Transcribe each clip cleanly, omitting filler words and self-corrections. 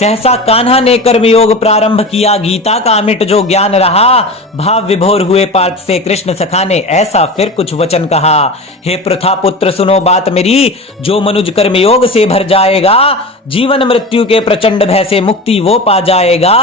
सहसा कान्हा ने कर्मयोग प्रारंभ किया, गीता का अमिट जो ज्ञान रहा। भाव विभोर हुए पार्थ से कृष्ण सखा ने ऐसा फिर कुछ वचन कहा। हे प्रथा पुत्र सुनो बात मेरी, जो मनुज कर्मयोग से भर जाएगा, जीवन मृत्यु के प्रचंड भय से मुक्ति वो पा जाएगा।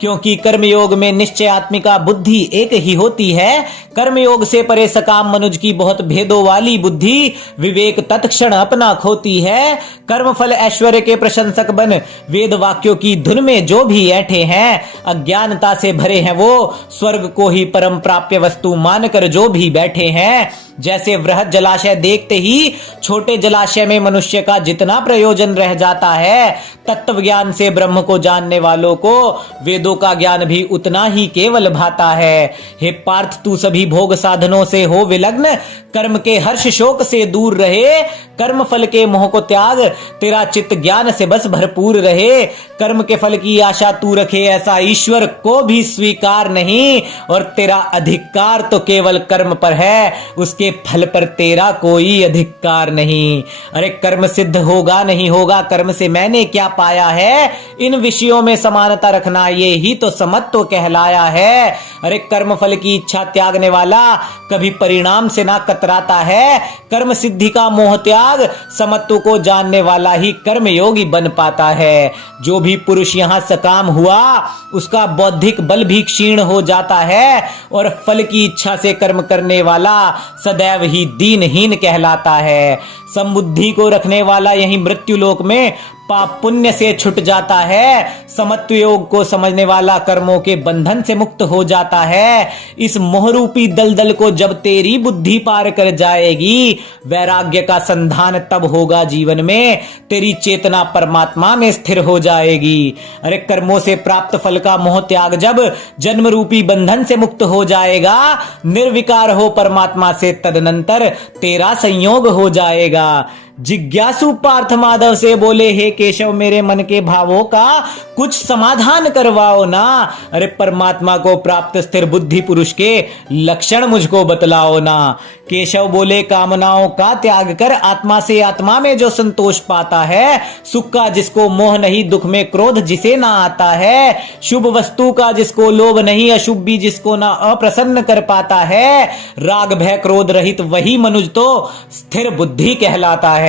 क्योंकि कर्मयोग में निश्चयात्मिका बुद्धि एक ही होती है। कर्मयोग से परे सकाम मनुज की बहुत भेदों वाली बुद्धि, विवेक तत्क्षण अपना खोती है। कर्म फल ऐश्वर्य के प्रशंसक बन वेद वाक्यों की धुन में जो भी ऐठे हैं, अज्ञानता से भरे हैं वो, स्वर्ग को ही परम प्राप्य वस्तु मानकर जो भी बैठे हैं। जैसे वृहद जलाशय देखते ही छोटे जलाशय में मनुष्य का जितना प्रयोजन रह जाता है, तत्व ज्ञान से ब्रह्म को जानने वालों को वेदों का ज्ञान भी उतना ही केवल भाता है। हे पार्थ तू सभी भोग साधनों से हो विलग्न, कर्म के हर्ष शोक से दूर रहे। कर्म फल के मोह को त्याग, तेरा चित्त ज्ञान से बस भरपूर रहे। कर्म के फल की आशा तू रखे, ऐसा ईश्वर को भी स्वीकार नहीं। और तेरा अधिकार तो केवल कर्म पर है, उसके फल पर तेरा कोई अधिकार नहीं। अरे कर्म सिद्ध होगा नहीं होगा, कर्म से मैंने क्या पाया है, इन विषयों में समानता रखना ये ही तो समत्व कहलाया है। अरे कर्म फल की इच्छा त्यागने वाला कभी परिणाम से ना कतराता है। कर्म सिद्धि का मोह त्याग, समत्व को जानने वाला ही कर्म योगी बन पाता है। जो भी पुरुष यहाँ सकाम हुआ, उसका बौद्धिक बल भी क्षीण हो जाता है, और फल की इच्छा से कर्म करने वाला सदैव ही दीनहीन कहलाता है। समबुद्धि को रखने वाला यही मृत्यु लोक में पाप पुण्य से छुट जाता है। समत्व योग को समझने वाला कर्मों के बंधन से मुक्त हो जाता है। इस मोहरूपी दलदल को जब तेरी बुद्धि पार कर जाएगी, वैराग्य का संधान तब होगा जीवन में, तेरी चेतना परमात्मा में स्थिर हो जाएगी। अरे कर्मों से प्राप्त फल का मोह त्याग जब जन्म रूपी बंधन से मुक्त हो जाएगा, निर्विकार हो परमात्मा से, तदनंतर तेरा संयोग हो जाएगा। जिज्ञासु पार्थ माधव से बोले, हे केशव मेरे मन के भावों का कुछ समाधान करवाओ ना। अरे परमात्मा को प्राप्त स्थिर बुद्धि पुरुष के लक्षण मुझको बतलाओ ना। केशव बोले, कामनाओं का त्याग कर आत्मा से आत्मा में जो संतोष पाता है, सुख का जिसको मोह नहीं, दुख में क्रोध जिसे ना आता है, शुभ वस्तु का जिसको लोभ नहीं, अशुभ भी जिसको ना अप्रसन्न कर पाता है, राग भय क्रोध रहित वही मनुज तो स्थिर बुद्धि कहलाता है।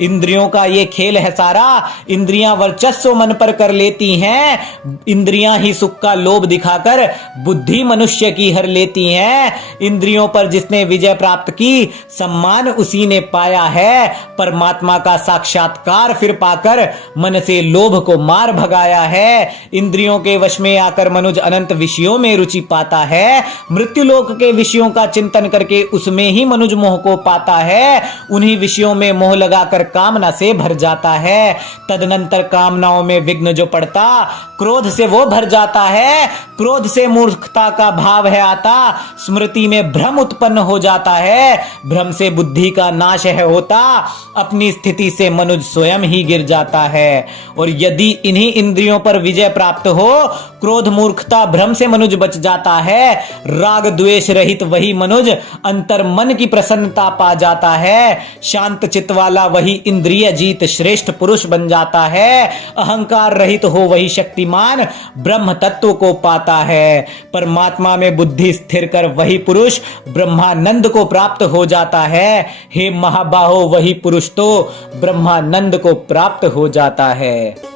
इंद्रियों का ये खेल है सारा, इंद्रियां वर्चस्व मन पर कर लेती हैं। इंद्रियां ही सुख का लोभ दिखाकर बुद्धि मनुष्य की हर लेती हैं। इंद्रियों पर जिसने विजय प्राप्त की, सम्मान उसी ने पाया है। परमात्मा का साक्षात्कार फिर पाकर मन से लोभ को मार भगाया है। इंद्रियों के वश में आकर मनुज अनंत विषयों में रुचि पाता है। मृत्युलोक के विषयों का चिंतन करके उसमें ही मनुज मोह को पाता है। उन्हीं विषयों में मोह लगाकर कामना से भर जाता है। तदनंतर कामनाओं में विघ्न जो पड़ता, क्रोध से वो भर जाता है। क्रोध से मूर्खता का भाव है आता, स्मृति में भ्रम उत्पन्न हो जाता है। भ्रम से बुद्धि का नाश है होता, अपनी स्थिति से मनुज स्वयं ही गिर जाता है। और यदि इन्हीं इंद्रियों पर विजय प्राप्त हो, क्रोध मूर्खता भ्रम से मनुज बच जाता है। राग द्वेष रहित वही मनुज अंतर मन की प्रसन्नता पा जाता है। शांत चित्त वाला वही इंद्रिय जीत श्रेष्ठ पुरुष बन जाता है। अहंकार रहित हो वही शक्तिमान ब्रह्म तत्व को पाता है। परमात्मा में बुद्धि स्थिर कर वही पुरुष ब्रह्मानंद को प्राप्त हो जाता है। हे महाबाहो, वही पुरुष तो ब्रह्मानंद को प्राप्त हो जाता है।